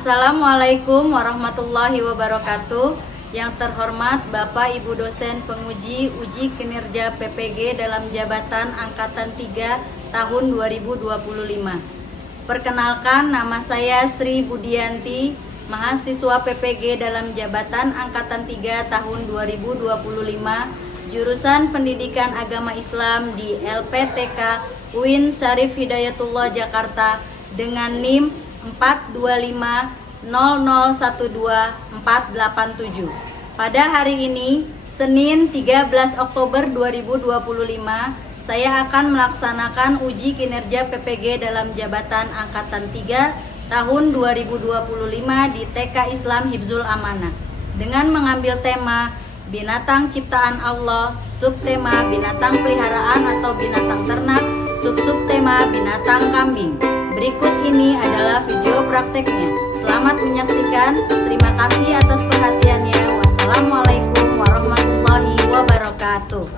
Assalamualaikum warahmatullahi wabarakatuh. Yang terhormat Bapak Ibu dosen penguji uji kinerja PPG dalam jabatan Angkatan 3 tahun 2025. Perkenalkan, nama saya Sri Budianti, mahasiswa PPG dalam jabatan Angkatan 3 tahun 2025, jurusan Pendidikan Agama Islam di LPTK UIN Syarif Hidayatullah Jakarta dengan NIM 425001247. Pada hari ini, Senin 13 Oktober 2025, saya akan melaksanakan uji kinerja PPG dalam jabatan Angkatan 3 tahun 2025 di TK Islam Hibzul Amanah dengan mengambil tema binatang ciptaan Allah, subtema binatang peliharaan atau binatang ternak, subtema binatang kambing. Berikut ini adalah video prakteknya. Selamat menyaksikan. Terima kasih atas perhatiannya. Wassalamualaikum warahmatullahi wabarakatuh.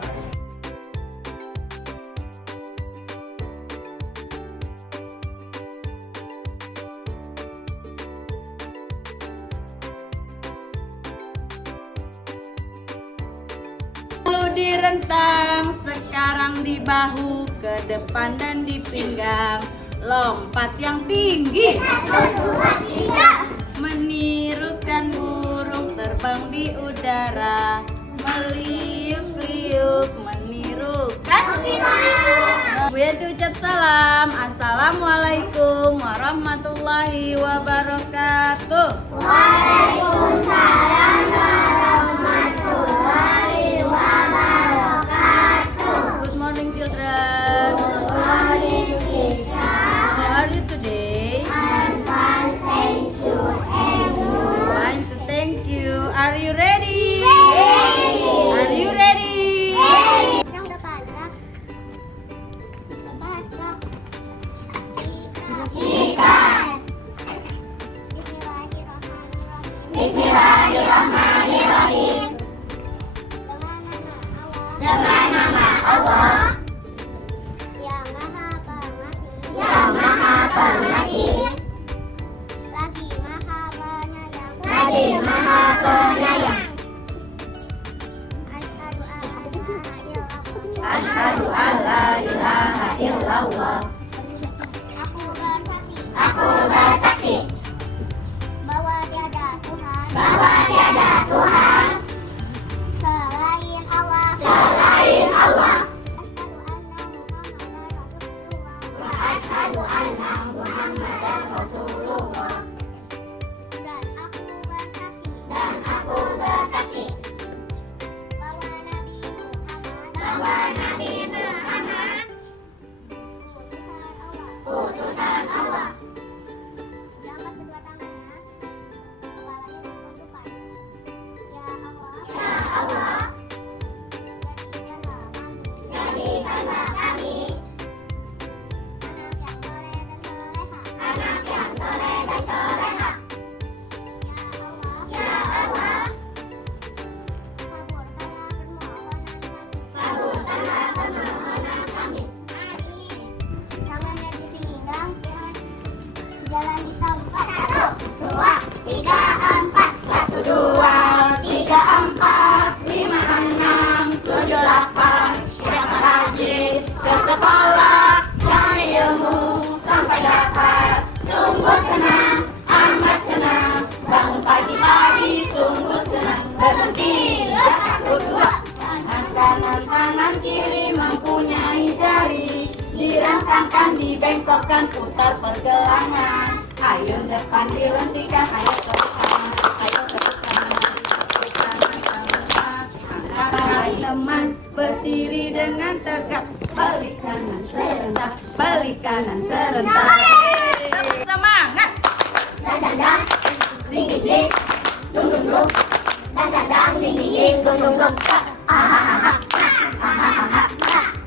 Dulu direntang, sekarang di bahu, ke depan dan di pinggang. Lompat yang tinggi, 1, 2, 3. menirukan burung terbang di udara, meliuk-liuk menirukan. Bu Yanti ucap salam. Assalamualaikum warahmatullahi wabarakatuh. Waalaikumsalam warahmatullahi wabarakatuh. Good morning, children. Good morning, teacher. How are you today? I'm fine, thank you. And you? Fine to thank you. Are you ready? Ready. Are you ready? Yang udah pasrah. Pasrah. Ikan. Bismillahirrahmanirrahim. Bismillahirrahmanirrahim. Dengan nama Allah. Yang Maha Pengasih. Yang Maha Pengasih. Lagi Maha Penyayang. Lagi Maha Penyayang. Asyhadu an la ilaha illallah. Aku bersaksi bahwa tiada Tuhan selain Allah. Asyhadu anna Muhammadan Rasulullah. Dan aku bersaksi bahwa Nabi Muhammad utusan Allah. Diangkat kedua tangannya, kepalanya diangkat depan. Ya Allah, jadikanlah kami anak yang soleh dan soleha. Ya Allah, kabulkanlah permohonan kami. Tangannya di pinggang, jalan di tempat. 1, 2, 3, 4. 1, 2, 3, 4, 5, 6, 7, 8. Siapa rajin ke sekolah, cari ilmu sampai dapat. Sungguh senang, amat senang. Bangun pagi-pagi sungguh senang. Berhenti, 1, 2. Tangan kanan, tangan kiri mempunyai jari. Direntangkan, dibengkokkan, putar pergelangan. Ayun depan dilentikan, ayo terus kanan, ayo terus kanan. Bersama-sama, angkat kaki teman, berdiri dengan tegak. Balik kanan serentak, balik kanan serentak. Semangat! Dan ding ding ding, dung dung dung. Dan ding ding ding, dung dung dung. Ahahaha, ahahaha,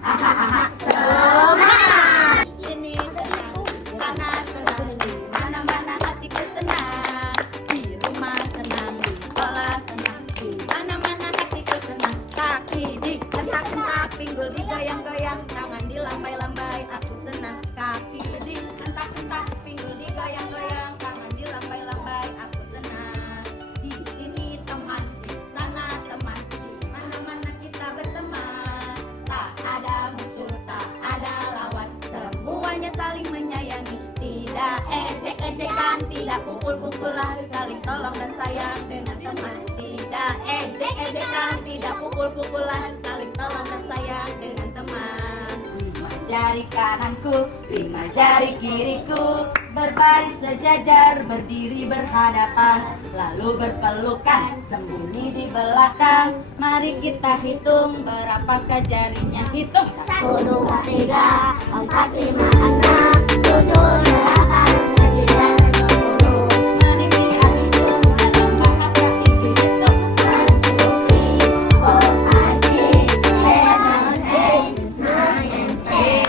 ahahaha. Semangat! Ini senang, sana senang, di mana-mana hatiku senang. Di rumah senang, di sekolah senang, di mana-mana hatiku senang. Kaki dihentak-hentak, pinggul digoyang-goyang, tangan dilambai-lambai, aku senang. Kaki dihentak-hentak, pinggul digoyang-goyang, tangan dilambai-lambai. pukul-pukulan, saling tolong dan sayang dengan teman. Tidak ejek-ejekan, tidak pukul-pukulan, saling tolong dan sayang dengan teman. 5 jari kananku, 5 jari kiriku, berbaris sejajar, berdiri berhadapan, lalu berpelukan, sembunyi di belakang. Mari kita hitung berapakah jarinya, hitung. 1, 2, 3, 4, 5, 6, 7, 8, 9, 10. Mari kita hitung dalam bahasa Inggris, hitung. 1, 2, 3, 4, 5, 6, 7, 8, 9, and 10.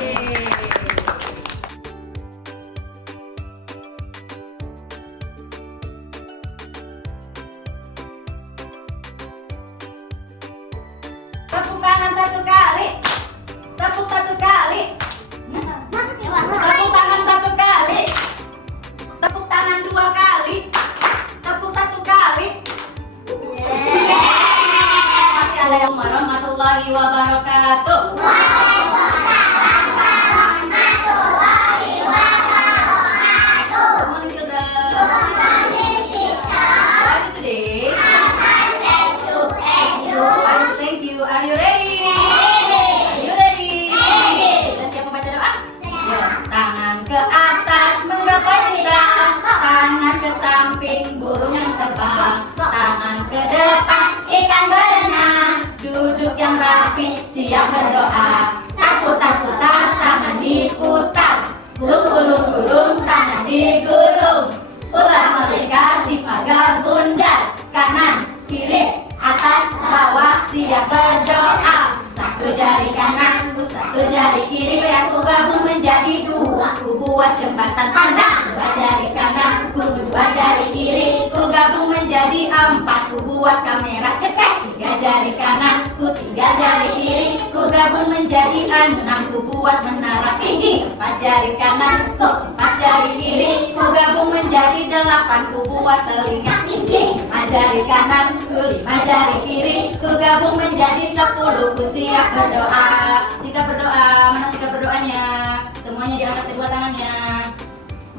Tepuk tangan 1 kali. Tepuk 1 kali. Tepuk tangan 1 kali. Tepuk tangan 2 kali. Tepuk 1 kali. Assalamualaikum warahmatullahi wabarakatuh. Good morning, children. What are you today? Thank you. Are you ready? Are you ready? Sudah siap membaca doa? Yuk, tangan ke atas menggapai bintang, tangan ke samping burung yang terbang, tangan ke depan ikan berenang, duduk yang rapi siap berdoa. Takut-takutan tangan diputar, gulung-gulung tangan digulung, ular melingkar di pagar bundar, kanan kiri atas bawah siap berdoa. 1 jari kananku, 1 jari kiri, aku gabung menjadi 2, ku buat jembatan pandang. 2 jari kananku, 2 jari kiri, ku gabung menjadi 4, ku buat kamera cetek. 3 jari kananku, 3 jari kiri, ku gabung menjadi 6, ku buat menara tinggi. 4 jari kananku, 4 jari kiri, ku gabung menjadi 8, ku buat telinga tinggi. 5 jari kananku, 5 jari kiri, ku gabung menjadi 10, ku siap berdoa. Sikap berdoa, mana sikap berdoanya? Semuanya diangkat kedua tangannya.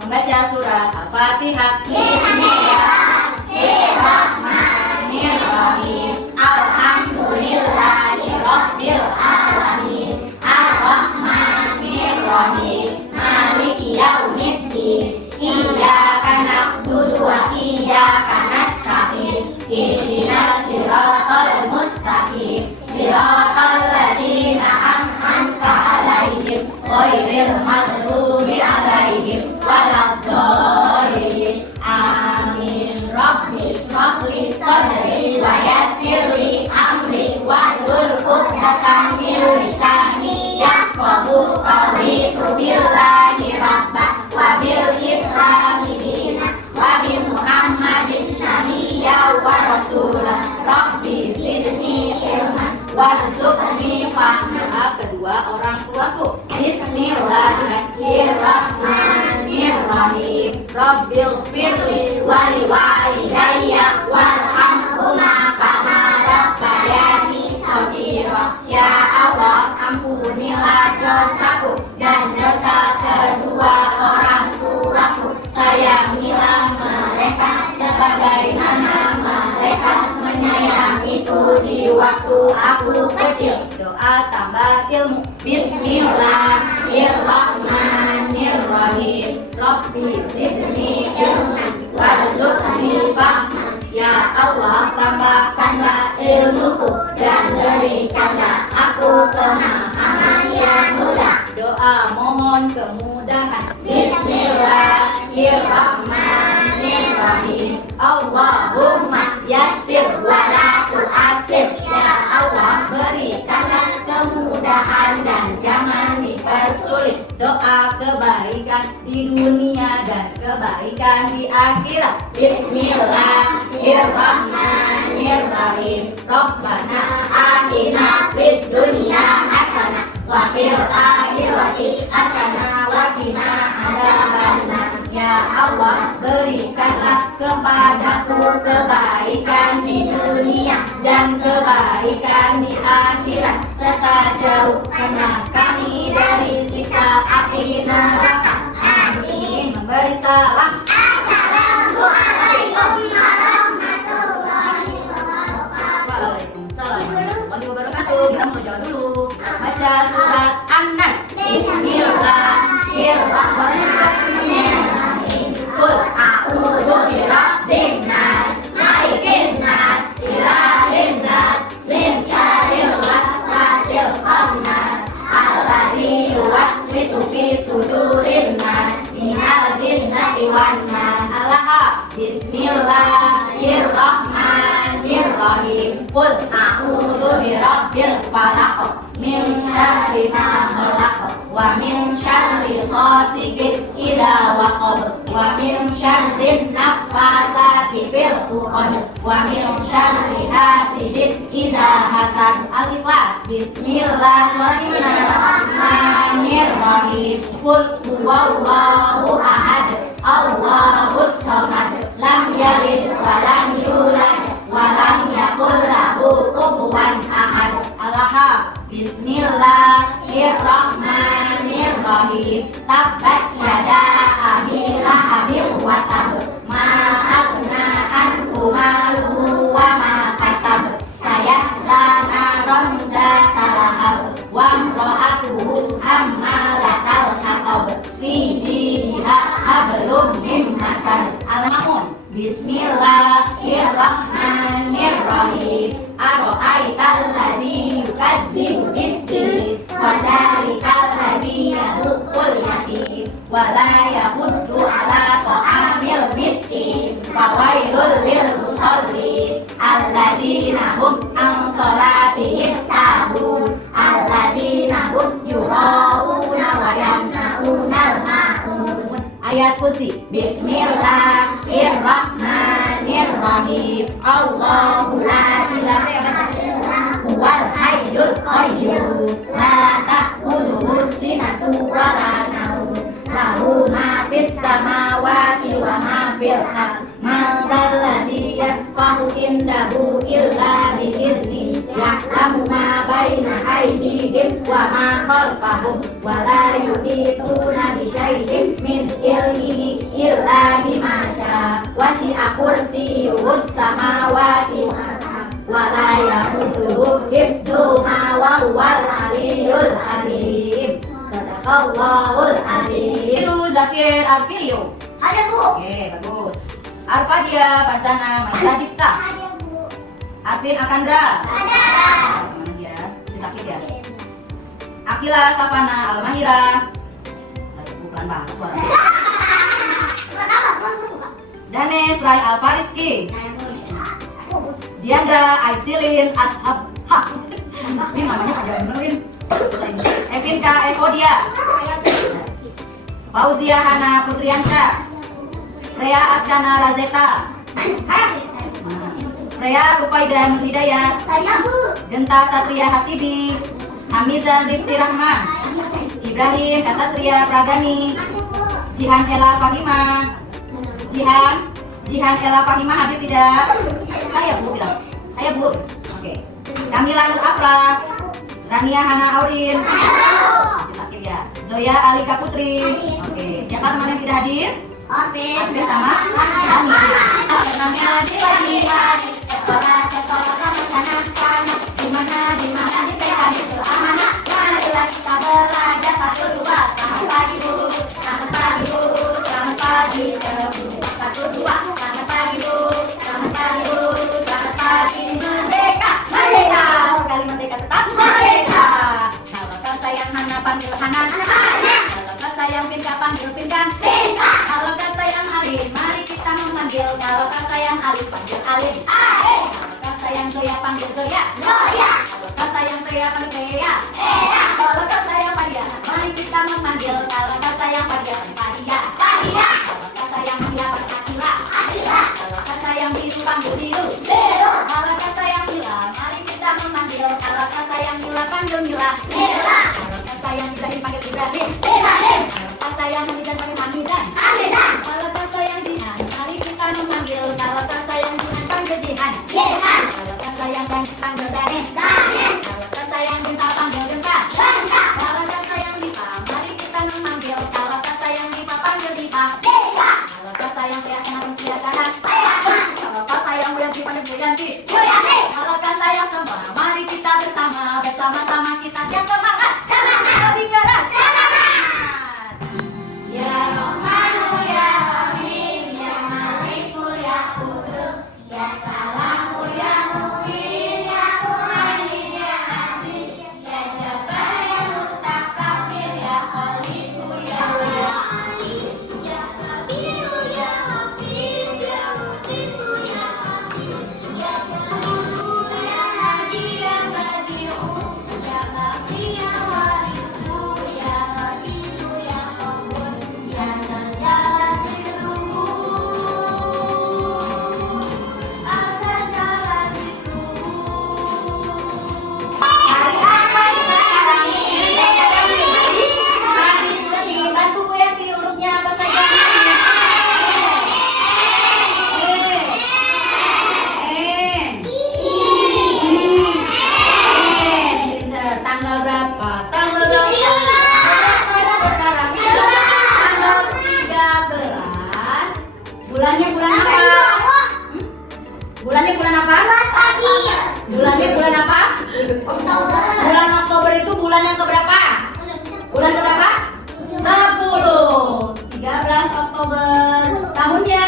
Membaca surat Al-Fatihah. Bismillahirrahmanirrahim. Alhamdulillahirabbil alamin. Ar-Rahmanirrahim. Maliki yaumiddin. Iyyaka na'budu wa iyyaka nasta'in. Ihdinas siratal mustaqim. Siratal ladzina an'amta 'alaihim ghairil maghdubi 'alaihim waladdallin. Amin. Rabbi shrah li sadri wa yassir li amri wahlul 'uqdatam min lisani yafqahu qawli. Billahi rabba wa bil islami dina wa bi Muhammadin nabiyya wa rasulah. Rabbi zidni ilman warzuqni fahma. Kedua orang tuaku. Bismillahirrahmanirrahim. Rabbil firli wali walidayya warhamhuma kama rabbayani shaghira. Ya Allah, ampunilah dosaku dan dosa kedua orang tuaku. Sayangilah mereka sebagaimana mereka menyayangiku di waktu aku kecil. Doa tambah ilmu. Bismillahirrahmanirrahim. Rabbi zidni ilman warzuqni fahman. Ya Allah, tambahkanlah ilmuku dan berikanlah aku pemahaman yang mudah. Doa mohon kemudahan. Bismillahirrahmanirrahim. Allahumma yassir wa la tu'assir. Ya Allah, berikanlah kemudahan dan jangan dipersulit. Doa kebaikan di dunia dan kebaikan di akhirat. Bismillahirrahmanirrahim. Rabbana atina fid dunya hasanah wa fil akhirati hasanah wa qina adzabannar. Ya Allah, berikanlah kepadaku kebaikan di dunia dan kebaikan di akhirat, serta jauhkanlah kami dari siksa api neraka. Amin. Memberi salam. Assalamualaikum. Qul a'udzu birabbil falaq min syarri ma khalaq wa min syarri ghasiqin idza waqab wa min syarri naffasati fil 'uqad wa min syarri hasidin idza hasad. Al-Ikhlas. Bismillahirrahmanirrahim. Qul huwallahu ahad Allahus samad lam yalid wa lam yulad wa lam yakul lahu kufuwan ahad. Al-Lahab. Bismillahirrahmanirrahim. Tabbat yada abi lahabin wa tab ma aghna anhu maluhu wa ma kasab sayasla naron zata lahab wa imra'atuhu hammalatal hatab fi jidiha hablum min masad. Al-Ma'un. Bismillahirrahmanirrahim. Ara'aital ladzi yukadzibu bid-din wa dzalikal ladzi yaduqul yatim wa la yahuddu ala ta'amil miskin fawailul lil musallin alladzina hum an salatihim sahun alladzina hum yura'una wa yamna'unal ma'un. Ayat kursi. Bismillahirrahmanirrahim. Allahu la ilaha illallah huwal hayyul qayyum la ta'khudhuhu sinatun wa la nawm lahu ma fis samawati wa ma fil ardh man dzal ladzi yashfa'u indahu illa bi idznihi ya'lamu ma baina aydihim wa ma khalfahum wa la yuhituna bi syai'in min ilmihi illa bima syaa wasi'a kursiyyuhus samawati wal ardh wa la yahuduhu hifdzuhuma wa huwal aliyyul azim. Sadaqallahul azim. Itu Zafir Alfirio. Ada Bu. Oke, bagus. Arfadia Farzana Maisa Dipta. Ada Bu. Arvin Akandra. Ada. Mana dia? Si sakit ya. Akila Safana Almahira. Saya bukan banget suaranya. Bukan apa? Bukan bukan. Danes Rai Alfariski. Diandra Aisilin Ashab. Hah. Ini namanya agak benerin. Evinka Evodia. Fauzia Hana Putriansyah. Freya Askana Razeta. Freya Rufaidah Nur Hidayat. Tanya Bu. Genta Satria Hatibi. Hamizan Rifti Rahman. Ibrahim Katatria Pragani. Jihan Ella Fahima. Jihan Ella Fahima hadir tidak? Saya Bu bilang. Saya Bu. Oke. Kamila Nur Afra. Rania Hana Aurin. Masih sakit ya. Zoya Alika Putri. Oke. Siapa teman yang tidak hadir? Arvin. Arvin sama Rani. Namanya lagi. Sekolah sana. Dimana di PH itu amanah. Marilah kita belajar 1, 2. Selamat pagi Bu. Selamat pagi Bu. Selamat pagi Bu. 1, 2. Selamat pagi Bu. Selamat pagi Bu. Selamat pagi. Merdeka. Merdeka. Sekali merdeka tetap merdeka. Kalau kau sayang Hana panggil Hana. Kalau kau sayang Pinka panggil Pinka. Kalau kau sayang Alif, mari kita memanggil. Kalau kau sayang Alif panggil Alif. Kalau kau sayang Zoya panggil Zoya. Kalau kau sayang Freya panggil Freya. Kalau kau sayang Fadia, mari kita memanggil. Kalau kau sayang Fadia panggil Fadia. Kalau kau sayang Fadia panggil Akila. Kalau kau sayang Biru panggil Biru. Kalau kau sayang Mila, mari kita memanggil. Kalau kau sayang Mila panggil Mila. Kalau kau sayang Ibrahim panggil Ibrahim. Kalau kau sayang Hamidan panggil Hamidan. Kalau kau sayang Jihan, mari kita memanggil. Kalau kau sayang Jihan panggil Jihan. Kalau kau sayang Danis panggil Danis. Kalau kau sayang Binta panggil Binta. Kalau kau sayang Dipa, mari kita memanggil. Kalau kau sayang Dipa panggil Dipa. Kalau kau sayang Priyatna panggil Priyatna. Kalau kau sayang Wiyanti panggil Wiyanti. Kalau kau sayang semua, mari kita bersama-sama kita yang semangat. Lebih keras. Ya Rahmanu ya Rahim ya Maliku ya Kudus ya Salamu ya Mu'min ya Muhaimin ya Aziz ya Jabbar ya Mutakabbir ya Khaliqu ya Alim ya Kabiru ya Hafiz ya Mutiku ya Hasim ya Jalulu ya Bulannya bulan apa? Bulannya bulan apa? Bulan Oktober itu bulan yang keberapa? Bulan keberapa? 10. 13 Oktober. Tahunnya?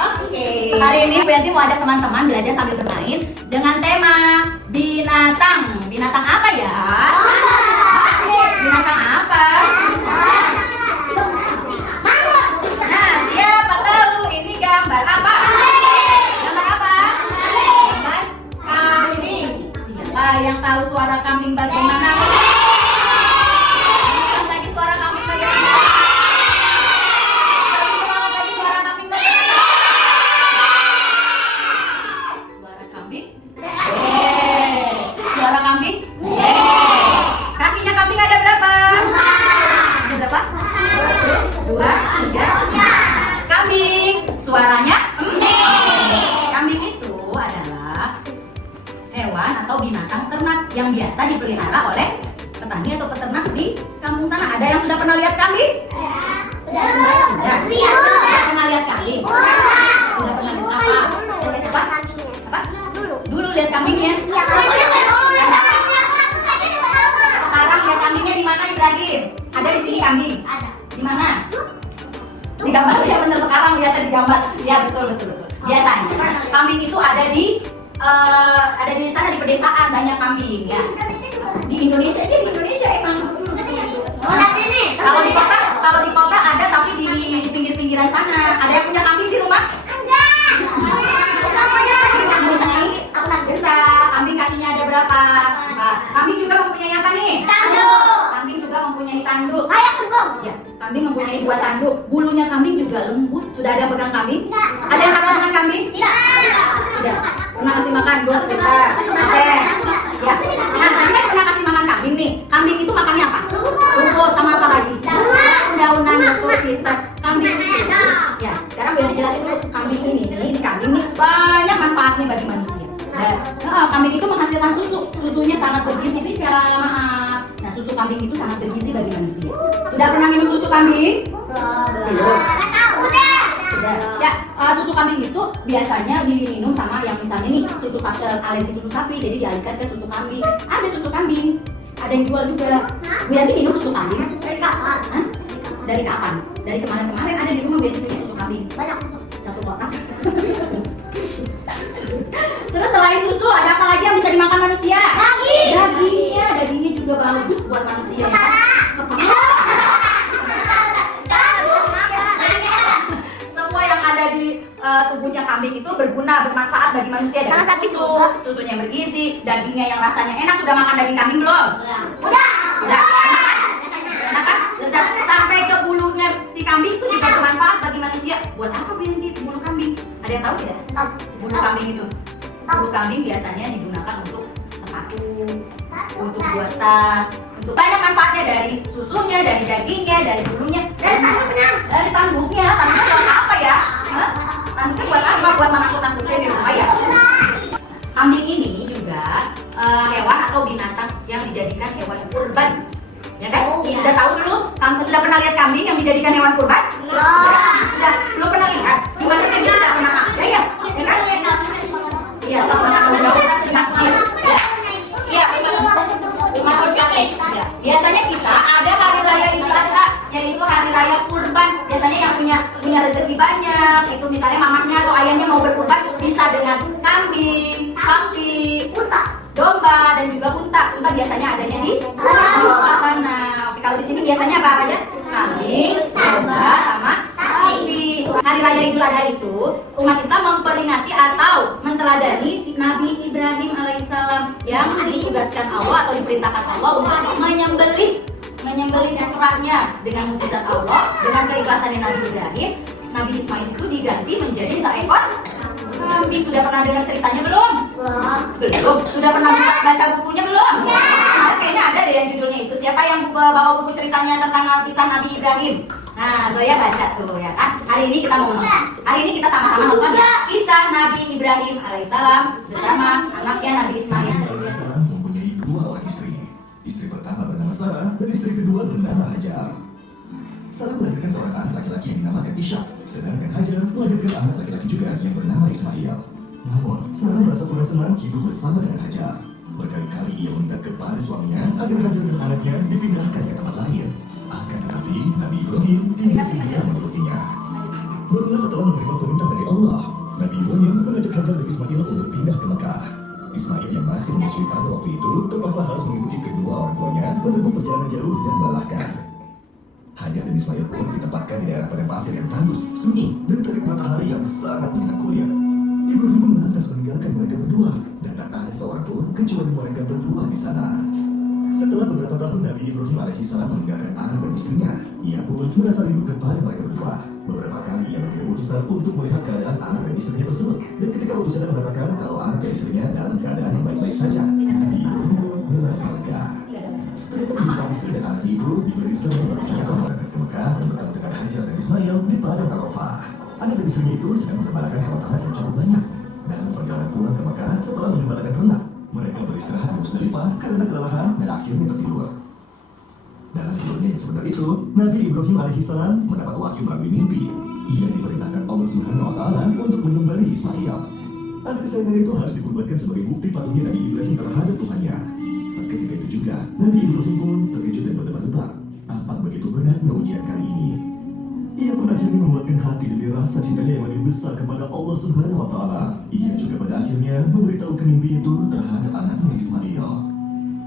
Oke. Hari ini berarti mau ajak teman-teman belajar sambil bermain dengan tema binatang. Binatang apa ya? Binatang apa? Nah, siapa tahu ini gambar apa? Gambar apa? Gambar kambing. Siapa yang tahu suara kambing bagaimana? Lagi suara kambing bagaimana? Lagi suara kambing bagaimana? Suara kambing? Suara kambing? Kakinya kambing ada berapa? Ada berapa? 2, 3. Kambing. Suaranya? Kambing itu adalah hewan atau binatang ternak yang biasa dipelihara oleh petani atau peternak di kampung sana. Ada yang sudah pernah lihat kambing? Sudah. Sudah pernah lihat kambing? Sudah pernah lihat apa? Apa? Dulu lihat kambingnya. Sekarang lihat kambingnya di mana, Ibrahim? Ada di sini kambing? Di mana? Di gambar ya, bener, sekarang lihatnya di gambar. Ya betul. Biasanya kambing itu ada di sana di pedesaan banyak kambing ya. Di Indonesia aja, di Indonesia emang. Kalau di kota ada tapi di pinggir-pinggiran sana. Ada yang punya kambing di rumah? Kambing kakinya ada berapa? Kambing juga mempunyai apa nih? Kambing juga mempunyai tanduk. Ya, kambing mempunyai 2 tanduk. Bulunya kambing juga lembut. Sudah ada yang pegang kambing? Ada yang takut dengan kambing? Tidak. Pernah kasih makan buat kita? Oke. Ya. Nah, kita pernah kasih makan kambing nih. Kambing itu makannya apa? Rumput sama apa lagi? Daun-daunan, betul kita. Kambing itu. Ya, sekarang boleh dijelasin dulu. Kambing ini kambing nih banyak manfaatnya bagi manusia. Kambing itu menghasilkan susu. Susunya sangat bergizi, maaf. Nah, susu kambing itu sangat bergizi bagi manusia. Sudah pernah minum susu kambing? Belum. Sudah. Ya, susu kambing itu biasanya diminum sama yang misalnya nih susu sapi, alergi susu sapi, jadi dialihkan ke susu kambing. Ada susu kambing. Ada yang jual juga. Bu Yanti minum susu kambing. Dari kapan? Hah? Dari kapan? Dari kemarin ada di rumah Bu Yanti minum susu kambing. Banyak. 1 kotak. Terus selain susu ada apa lagi yang bisa dimakan manusia? Dagingnya juga bagus buat manusia. Semua yang ada di tubuhnya kambing itu berguna, bermanfaat bagi manusia. Dari susunya bergizi, dagingnya yang rasanya enak. Sudah makan daging kambing belum? Sudah. Enak kan? Lezat. Sampai ke bulunya si kambing itu juga bermanfaat bagi manusia. Buat apa Bu Yanti bulu kambing? Ada yang tahu tidak? Bulu kambing itu. Bulu kambing biasanya digunakan untuk sepatu, untuk buat tas, untuk banyak manfaatnya, dari susunya, dari dagingnya, dari bulunya, dari tanduknya. Tanduknya buat apa ya? Tanduknya buat apa? Buat mengangkut tanduknya di rumah ya. Kambing ini juga hewan atau binatang yang dijadikan hewan kurban. Ya kan? Sudah tahu belum? Kamu sudah pernah lihat kambing yang dijadikan hewan kurban? Sudah. Belum pernah lihat? Gimana kan kita tidak pernah ada ya? Ya kan? Iya, pas makan di masjid. Iya, di masjid. Ya. Biasanya kita ada hari raya Idul Adha, yaitu hari raya kurban. Biasanya yang punya rezeki banyak, itu misalnya mamahnya atau ayahnya mau berkurban, bisa dengan kambing, sapi, domba, dan juga unta. Unta biasanya adanya di sana. Oke, kalau di sini biasanya apa aja? Kambing, domba, sama sapi. Hari raya Idul Adha itu umat Islam memperingati atau menteladani Nabi Ibrahim alaihissalam yang ditugaskan Allah atau diperintahkan Allah untuk menyembelih putranya dengan mukjizat Allah, dengan keikhlasan Nabi Ibrahim. Nabi Ismail itu diganti menjadi seekor kambing. Sudah pernah dengar ceritanya belum? Belum. Sudah pernah baca bukunya belum? Kayaknya ada deh yang judulnya itu. Siapa yang bawa buku ceritanya tentang kisah Nabi Ibrahim? Nah, saya baca tuh ya kan. Hari ini kita mau nonton. Hari ini kita sama-sama nonton kisah Nabi Ibrahim alaihissalam bersama anaknya Nabi Ismail. Sarah mempunyai 2 orang istri. Istri pertama bernama Sarah dan istri kedua bernama Hajar. Sarah melahirkan seorang anak laki-laki yang dinamakan Ishak, sedangkan Hajar melahirkan melahirkan anak laki-laki juga yang bernama Ismail. Namun, Sarah merasa kurang senang hidup bersama dengan Hajar. Berkali-kali ia meminta kepada suaminya agar Hajar dan anaknya dipindahkan ke tempat lain. Akan tetapi, Nabi Ibrahim tidak segera menurutinya. Barulah setelah menerima perintah dari Allah, Nabi Ibrahim mengajak Hajar dan Ismail untuk pindah ke Mekah. Ismail yang masih menyusui pada waktu itu terpaksa harus mengikuti kedua orang tuanya menempuh perjalanan jauh dan melelahkan. Hajar dan Ismail pun ditempatkan di daerah padang pasir yang tandus, sunyi, dan terik matahari yang sangat menyengat kulit. Ibrahim pun lantas meninggalkan mereka berdua, dan tak ada seorang pun kecuali mereka berdua di sana. Setelah beberapa tahun Nabi Ibrahim alaihissalam meninggalkan anak dan istrinya, ia pun merasa rindu kepada mereka berdua. Beberapa kali ia mengirim utusan untuk melihat keadaan anak dan istrinya tersebut, dan ketika utusannya mengatakan kalau anak dan istrinya dalam keadaan yang baik-baik saja, Nabi Ibrahim pun merasa lega. Ternyata kehidupan istri dan anak ibu diberi semua percobaan berangkat ke Mekah dan bertemu dengan Hajar dan Ismail di padang Arafah. Anak dan istrinya itu sedang menggembalakan hewan ternak yang cukup banyak. Dalam perjalanan pulang ke Mekah setelah menggembalakan ternak, mereka beristirahat di Musdalifah karena kelelahan dan akhirnya tertidur. Dalam tidurnya yang sebentar itu, Nabi Ibrahim alaihissalam mendapat wahyu melalui mimpi. Ia diperintahkan Allah Subhanahu wa Ta'ala untuk menyembelih Ismail. Anak kesayangan itu harus dikurbankan sebagai bukti patuhnya Nabi Ibrahim terhadap Tuhannya. Seketika itu juga, Nabi Ibrahim pun terkejut dan berdebar-debar. Apa begitu beratnya ujian kali ini? Ia pun akhirnya menguatkan hati demi rasa cintanya yang lebih besar kepada Allah Subhanahu wa Ta'ala. Ia juga pada akhirnya memberitahukan mimpi itu terhadap anaknya Ismail.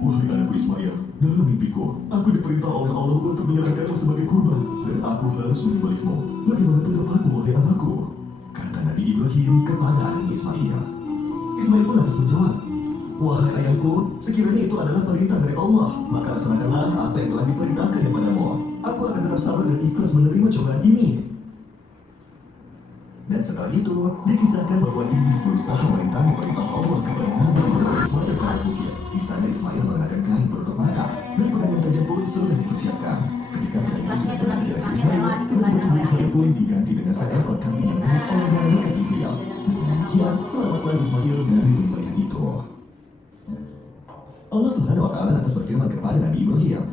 Wahai anakku Ismail, dalam mimpiku, aku diperintah oleh Allah untuk menyerahkanmu sebagai kurban, dan aku harus menyembelihmu. Bagaimana pendapatmu, wahai anakku? Kata Nabi Ibrahim kepada anaknya Ismail. Ismail pun lantas menjawab, wahai ayahku, sekiranya itu adalah perintah dari Allah, maka laksanakanlah apa yang telah diperintahkan kepadamu. Aku akan tetap sabar dan ikhlas menerima cobaan ini. Dan setelah itu, dikisahkan bahwa iblis berusaha merintahkan perintah Allah kepada Nabi Ismail ke atas bukit. Di sana Ismail mengenakan kain penutup mata, dan pedang yang tajam pun sudah dipersiapkan. Ketika pedang itu sudah berada dari Ismail, tiba-tiba tubuh Ismail pun diganti dengan seekor kambing yang dibawa oleh malaikat Jibril. Dengan demikian, selamatlah Ismail dari penyembelihan itu. Allah Subhanahu wa Ta'ala lantas berfirman kepada Nabi Ibrahim,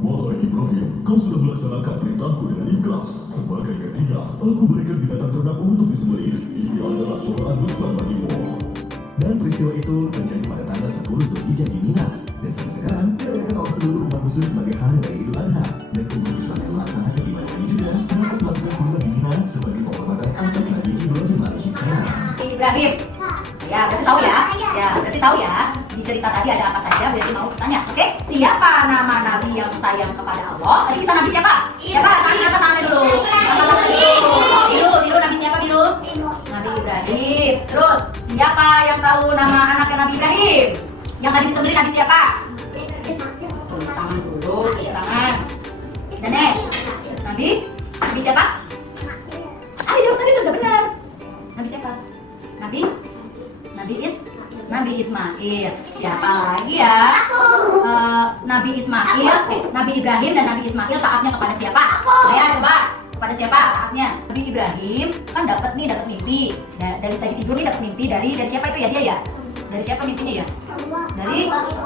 wahai Ibrahim, kau sudah melaksanakan perintahku dengan ikhlas. Sebagai gantinya, aku berikan binatang ternak untuk disembelih. Ini adalah cobaan besar bagimu. Dan peristiwa itu terjadi pada tanggal 10 Zulhijjah di Mina. Dan sampai sekarang dirayakan oleh seluruh umat muslim sebagai hari raya Idul Adha. Dan umat Islam yang melaksanakan ibadah ini juga dapat melakukan kurban di Mina sebagai penghormatan atas Nabi Ibrahim alaihissalam. Ibrahim, ya berarti tahu ya? Ya berarti tahu ya. Di cerita tadi ada apa saja? Berarti mau tanya, oke? Siapa nama Nabi yang sayang kepada Allah? Tadi bisa Nabi siapa? Siapa? Tangan tangannya dulu. Biru, Nabi siapa biru? Nabi Ibrahim. Terus siapa yang tahu nama anaknya Nabi Ibrahim? Yang tadi disembelih Nabi siapa? Tuh, tangan dulu, tangan. Danes. Nabi siapa? Ayo, tadi sudah benar. Nabi siapa? Nabi Ismail. Siapa lagi ya? Nabi Ismail, Nabi Ibrahim dan Nabi Ismail taatnya kepada siapa? Saya coba. Kepada siapa taatnya? Nabi Ibrahim kan dapat mimpi. Dari tadi tidur nih dapat mimpi dari siapa itu ya dia ya? Dari siapa mimpinya ya?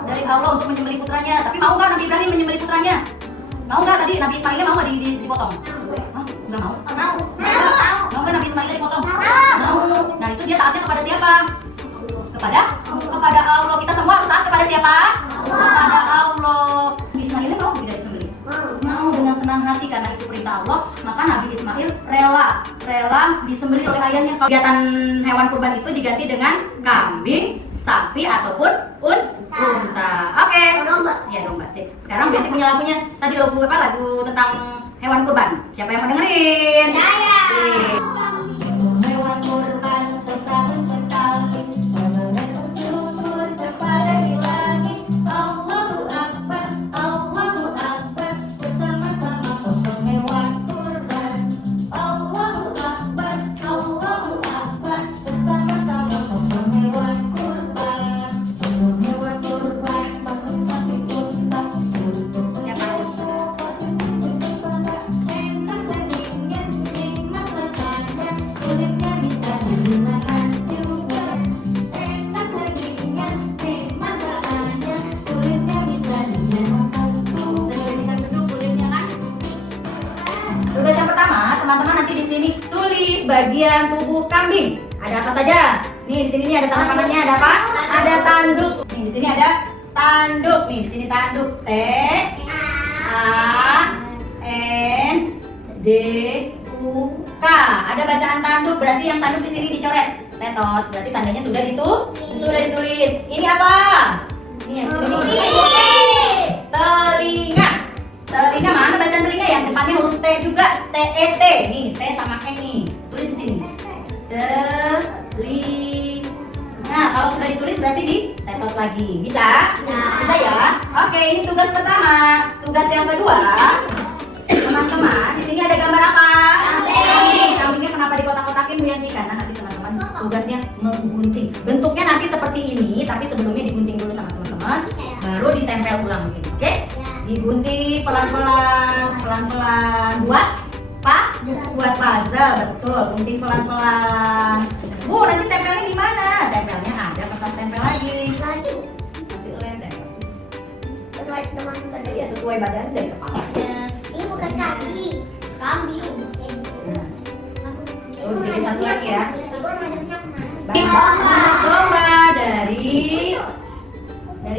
Dari Allah untuk menyembelih putranya. Tapi mau nggak Nabi Ibrahim menyembelih putranya? Mau nggak tadi Nabi Ismailnya mau nggak dipotong? Nggak mau. Mau nggak Nabi Ismail dipotong? Mau. Nah itu dia taatnya kepada siapa? Kepada Allah. Kita semua harus taat kepada siapa? Kepada Allah. Nabi Ismailnya mau tidak disembelih? Mau dengan senang hati karena itu perintah Allah. Maka Nabi Ismail rela disembelih oleh ayahnya. Kegiatan hewan kurban itu diganti dengan kambing, sapi ataupun unta. Oke. Ya domba sih. Sekarang ganti punya lagunya. Tadi lagu apa? Lagu tentang hewan kurban. Siapa yang mau dengerin? Saya. Hewan kurban setahun sekali. Bersyukur kepada Ilahi. Allahu Akbar, Allahu Akbar. Bersama-sama potong hewan kurban. Allahu Akbar, Allahu Akbar. Bersama-sama potong hewan kurban. Hewan kurban satu-satu unta. Siapa? Enak dagingnya, nanti di sini tulis bagian tubuh kambing. Ada apa saja? Nih di sini nih ada tanda panahnya, ada apa? Ada tanduk. Nih di sini ada tanduk. Nih di sini tanduk. T A N D U K. Ada bacaan tanduk, berarti yang tanduk di sini dicoret. Tetot, berarti tandanya sudah ditulis. Ini apa? Ini yang sini. Telinga. Telinga mana bacaan telinga? Yang depannya huruf T juga. T E T. Nih, T sama N nih. Tulis di sini. Telinga. Kalau sudah ditulis berarti ditetot lagi. Bisa? Bisa ya? Oke, ini tugas pertama. Tugas yang kedua, teman-teman, di sini ada gambar apa? Kambing. Kambingnya kenapa dikotak-kotakin Bu Yanti? Karena nanti teman-teman tugasnya menggunting. Bentuknya nanti seperti ini, tapi sebelumnya digunting dulu sama teman-teman, baru ditempel ulang di sini. Oke? Digunting pelan-pelan. Buat puzzle, betul. Gunting pelan-pelan. Bu, nanti tempelnya di mana? Tempelnya ada kertas tempel lagi. Kasih lem tempel sih. Sesuai teman Iya, sesuai badan dan kepalanya. Ini bukan kaki, kambing. Oh, bikin satu lagi ya. Baik. Domba dari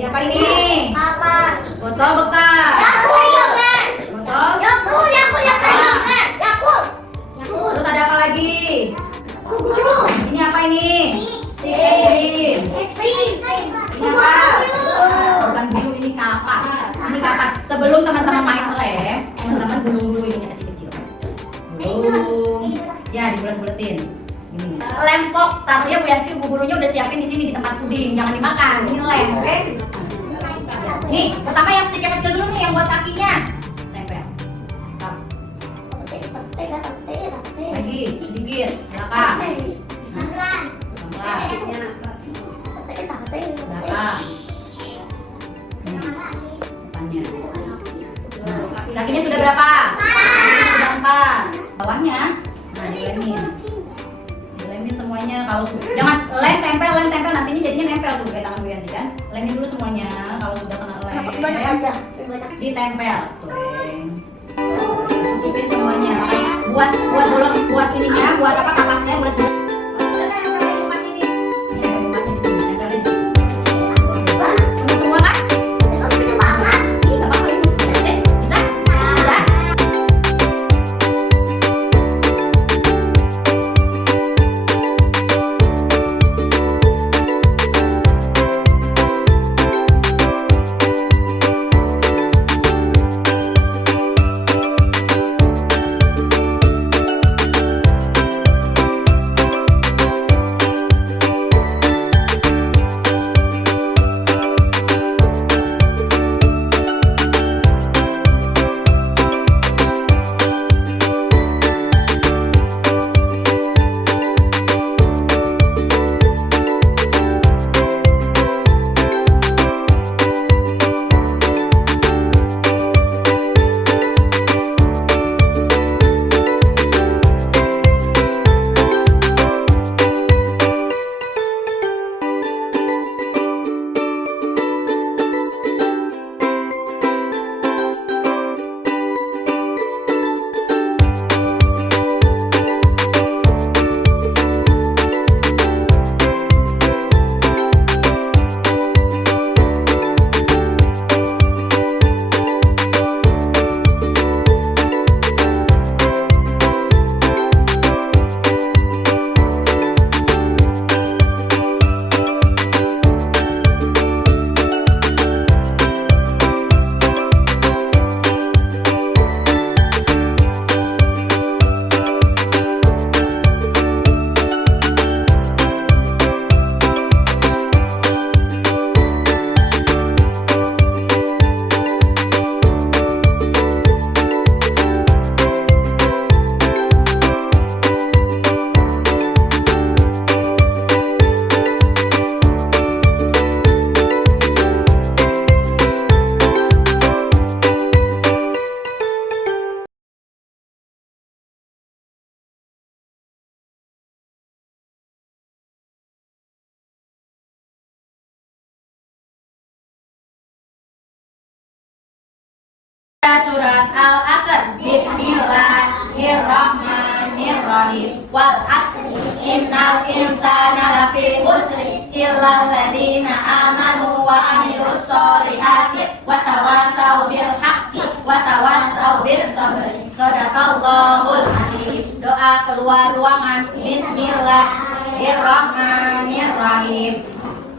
apa ini? Apa? Botol bekas. Botol. Terus ada apa lagi? Ini apa ini? Stik es krim. Ini apa? Bukan bulu, ini kapas. Ini kapas. Sebelum teman-teman main lem, teman-teman gulung dulu ininya kecil-kecil. Gulung. Ya, dibulet-buletin. Ini. Lem fox, taruhnya Bu Yanti, Bu gurunya udah siapin di sini di tempat puding, jangan dimakan. Ini lem, oke? Nih, pertama yang stick kecil dulu nih, yang buat kakinya. Tempel. Tap. Lagi, sedikit. Belakang. Belakang. Belakang. Depannya. Nah, kakinya sudah berapa? Kakinya sudah 4. Bawahnya, nah dilemin. Lemin semuanya. Kalau jangan lem tempel nantinya jadinya nempel tuh kayak tangan Bu Yanti kan. Lemin dulu semuanya. Kalau sudah kena lem ditempel tuh. Tutupin semuanya. Buat ininya, buat apa kapasnya, buat semua kan? Ih, gak apa-apa itu. Bisa? Surat Al-Asr. Bismillahirrahmanirrahim. wal asri innal insana lafi khusr illal ladzina amanu wa amilus solihati wa tawassaw bil haqqi wa tawassaw bis sabri. Shadaqallahul adzim. Doa keluar ruangan. Bismillahirrahmanirrahim.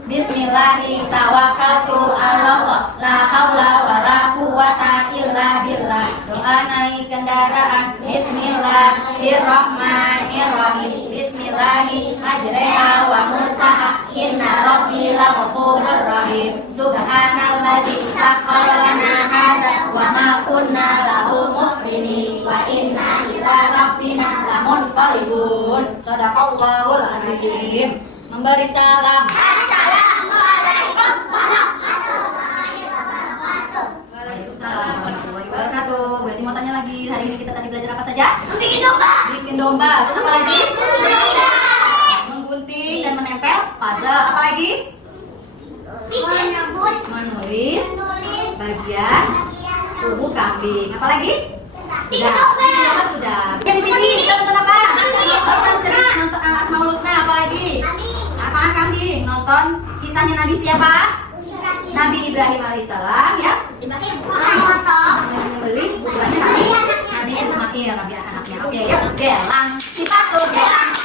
Bismillahi tawakkaltu 'alallah la haula wala quwwata illa billah. Doa naik kendaraan. Bismillahirrahmanirrahim. Bismillahi majreha wa mursaha inna rabbi laghafurur rahim. Subhanalladzi sakhkhara lana hadza wa ma kunna lahu muqrinin wa inna ila rabbina lamunqalibun. Shadaqallahul adzim. Memberi salam. Assalamualaikum warahmatullahi wabarakatuh. Waalaikumsalam warahmatullahi wabarakatuh. Berarti mau tanya lagi, hari ini kita tadi belajar apa saja? Bikin domba. Bikin domba. Terus apa lagi? Menggunting dan menempel puzzle. Apa lagi? Menulis bagian tubuh kambing. Apa lagi? Bikin domba. Sudah. Jadi kita nonton apa? Nonton cerita nonton Asmaul Husna. Apa lagi? Apaan kambing? Nonton kisahnya Nabi siapa? Nabi Ibrahim alaihissalam ya. Beli bukuannya Nabi Ismail, Nabi anaknya. Oke, yuk gelang si patung gelang.